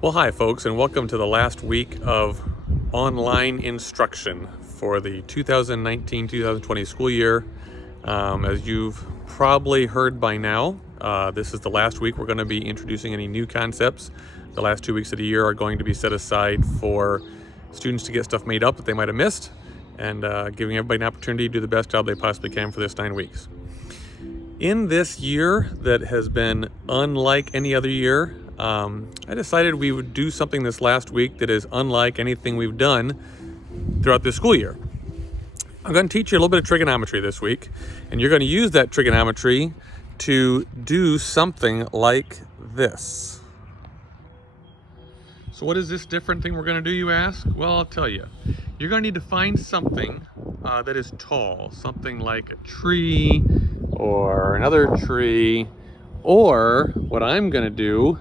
Well, hi folks, and welcome to the last week of online instruction for the 2019-2020 school year. As you've probably heard by now, this is the last week we're going to be introducing any new concepts. The last 2 weeks of the year are going to be set aside for students to get stuff made up that they might have missed, and giving everybody an opportunity to do the best job they possibly can for this 9 weeks. In this year that has been unlike any other year, I decided we would do something this last week that is unlike anything we've done throughout this school year. I'm going to teach you a little bit of trigonometry this week, and you're going to use that trigonometry to do something like this. So what is this different thing we're going to do, you ask? Well, I'll tell you. You're going to need to find something that is tall, something like a tree or another tree, or what I'm going to do,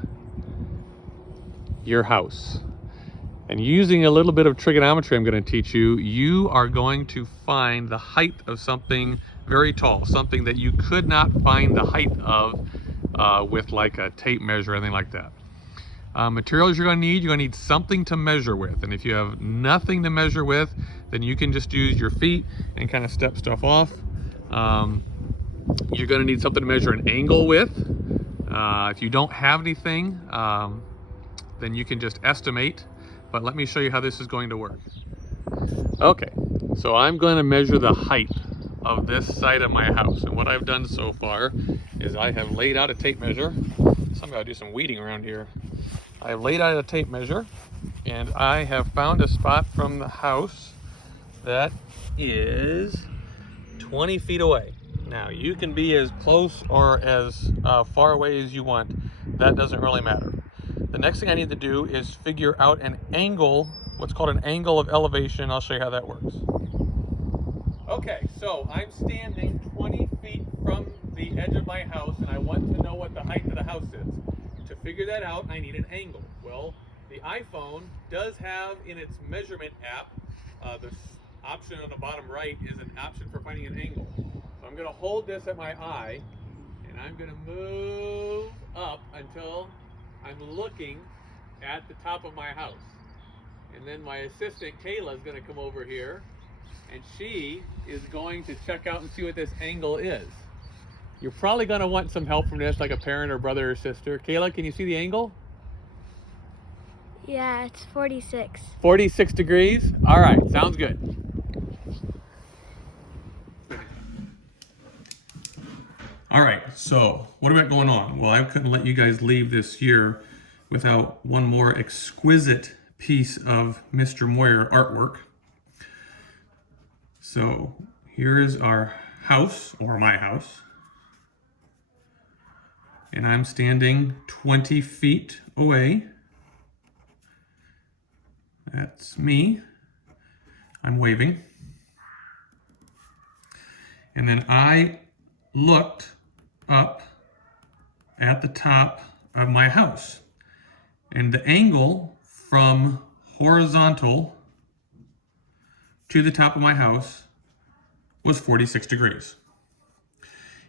your house. And using a little bit of trigonometry I'm going to teach you, you are going to find the height of something very tall, something that you could not find the height of with like a tape measure or anything like that. Materials you're going to need something to measure with. And if you have nothing to measure with, then you can just use your feet and kind of step stuff off. You're going to need something to measure an angle with. If you don't have anything, then you can just estimate. But let me show you how this is going to work. Okay, so I'm going to measure the height of this side of my house. And what I've done so far is I have laid out a tape measure. Somehow I'll do some weeding around here. I've laid out a tape measure, and I have found a spot from the house that is 20 feet away. Now, you can be as close or as far away as you want. That doesn't really matter. The next thing I need to do is figure out an angle, what's called an angle of elevation. I'll show you how that works. Okay, so I'm standing 20 feet from the edge of my house, and I want to know what the height of the house is. To figure that out, I need an angle. Well, the iPhone does have in its measurement app, the option on the bottom right is an option for finding an angle. So I'm going to hold this at my eye, and I'm going to move up until I'm looking at the top of my house. And then my assistant Kayla is going to come over here, and she is going to check out and see what this angle is. You're probably going to want some help from this, like a parent or brother or sister. Kayla, can you see the angle? Yeah, it's 46. 46 degrees? All right, sounds good. All right, so what do we got going on? Well, I couldn't let you guys leave this year without one more exquisite piece of Mr. Moyer artwork. So here is our house, or my house. And I'm standing 20 feet away. That's me. I'm waving. And then I looked up at the top of my house. And the angle from horizontal to the top of my house was 46 degrees.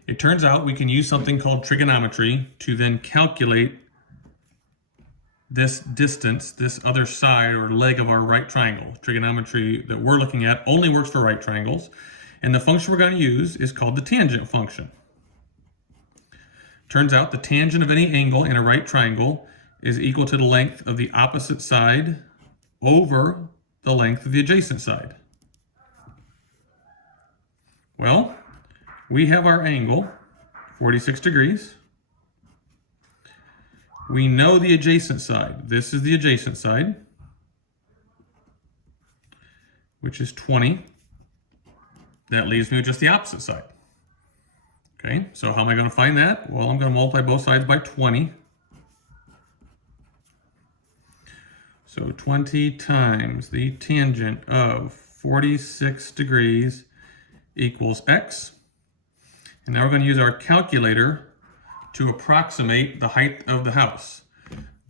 It turns out we can use something called trigonometry to then calculate this distance, this other side or leg of our right triangle. Trigonometry that we're looking at only works for right triangles. And the function we're going to use is called the tangent function. Turns out the tangent of any angle in a right triangle is equal to the length of the opposite side over the length of the adjacent side. Well, we have our angle, 46 degrees. We know the adjacent side. This is the adjacent side, which is 20. That leaves me with just the opposite side. Okay, so how am I going to find that? Well, I'm going to multiply both sides by 20. So 20 times the tangent of 46 degrees equals x. And now we're going to use our calculator to approximate the height of the house.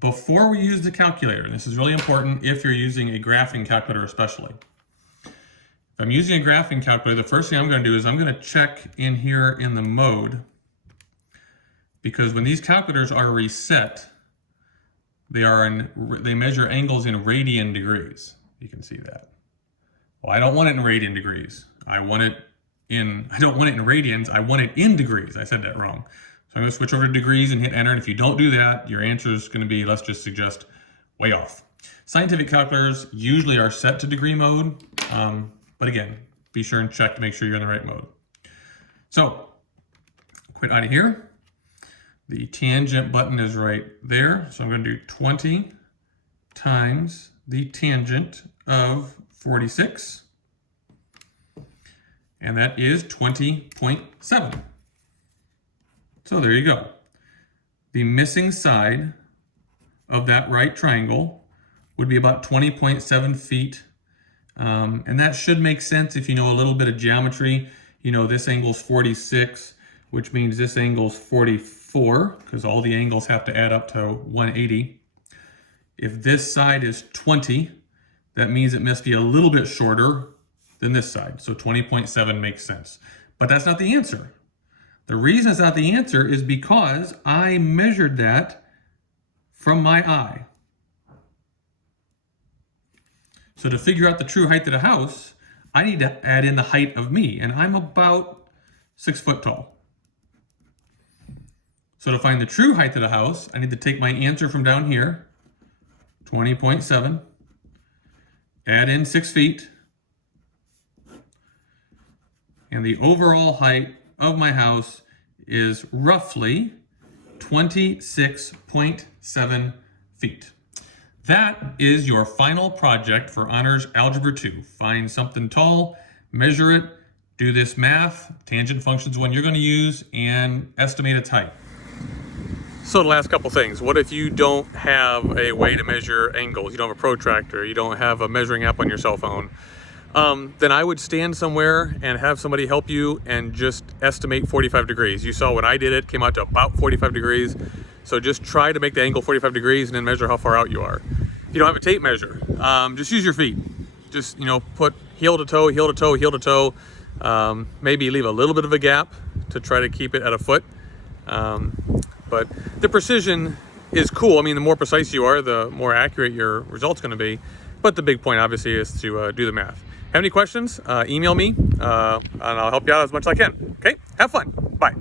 Before we use the calculator, and this is really important if you're using a graphing calculator especially. If I'm using a graphing calculator, the first thing I'm going to do is I'm going to check in here in the mode, because when these calculators are reset, they measure angles in radian degrees. You can see that. Well, I don't want it in radian degrees. I don't want it in radians. I want it in degrees. I said that wrong. So I'm going to switch over to degrees and hit enter. And if you don't do that, your answer is going to be, let's just suggest, way off. Scientific calculators usually are set to degree mode. But again, be sure and check to make sure you're in the right mode. So quit out of here. The tangent button is right there. So I'm going to do 20 times the tangent of 46. And that is 20.7. So there you go. The missing side of that right triangle would be about 20.7 feet. And that should make sense if you know a little bit of geometry. You know, this angle's 46, which means this angle's 44, because all the angles have to add up to 180. If this side is 20, that means it must be a little bit shorter than this side. So 20.7 makes sense. But that's not the answer. The reason it's not the answer is because I measured that from my eye. So to figure out the true height of the house, I need to add in the height of me, and I'm about 6 foot tall. So to find the true height of the house, I need to take my answer from down here, 20.7, add in 6 feet, and the overall height of my house is roughly 26.7 feet. That is your final project for Honors Algebra 2. Find something tall, measure it, do this math, tangent functions one you're going to use, and estimate its height. So the last couple things. What if you don't have a way to measure angles? You don't have a protractor, you don't have a measuring app on your cell phone. Then I would stand somewhere and have somebody help you and just estimate 45 degrees. You saw when I did it, came out to about 45 degrees. So just try to make the angle 45 degrees and then measure how far out you are. If you don't have a tape measure, just use your feet. Just, put heel to toe, heel to toe, heel to toe. Maybe leave a little bit of a gap to try to keep it at a foot. But the precision is cool. I mean, the more precise you are, the more accurate your result's going to be. But the big point, obviously, is to do the math. Have any questions? Email me, and I'll help you out as much as I can. Okay? Have fun. Bye.